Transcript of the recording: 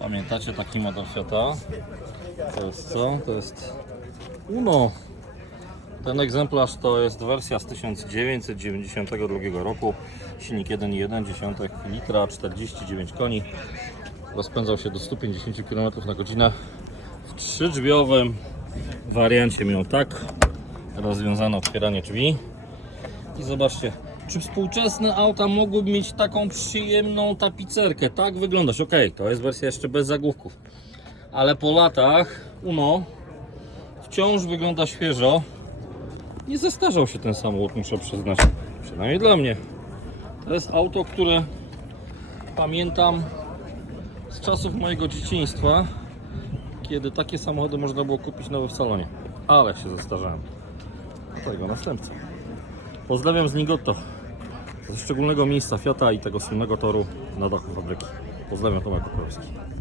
Pamiętacie taki model Fiata? To jest co? To jest Uno. Ten egzemplarz to jest wersja z 1992 roku. Silnik 1,1 dziesiątek litra, 49 koni. Rozpędzał się do 150 km na godzinę. W trzydrzwiowym wariancie miał tak rozwiązane otwieranie drzwi. I zobaczcie, czy współczesne auta mogłyby mieć taką przyjemną tapicerkę? Tak wyglądać. Ok, to jest wersja jeszcze bez zagłówków. Ale po latach Uno wciąż wygląda świeżo. Nie zestarzał się ten samochód, muszę przyznać. Przynajmniej dla mnie. To jest auto, które pamiętam z czasów mojego dzieciństwa, kiedy takie samochody można było kupić nowe w salonie. Ale się zestarzałem. To jego następca. Pozdrawiam z Nigotto. Ze szczególnego miejsca Fiata i tego słynnego toru na dachu fabryki. Pozdrawiam Tomek Kokorowski.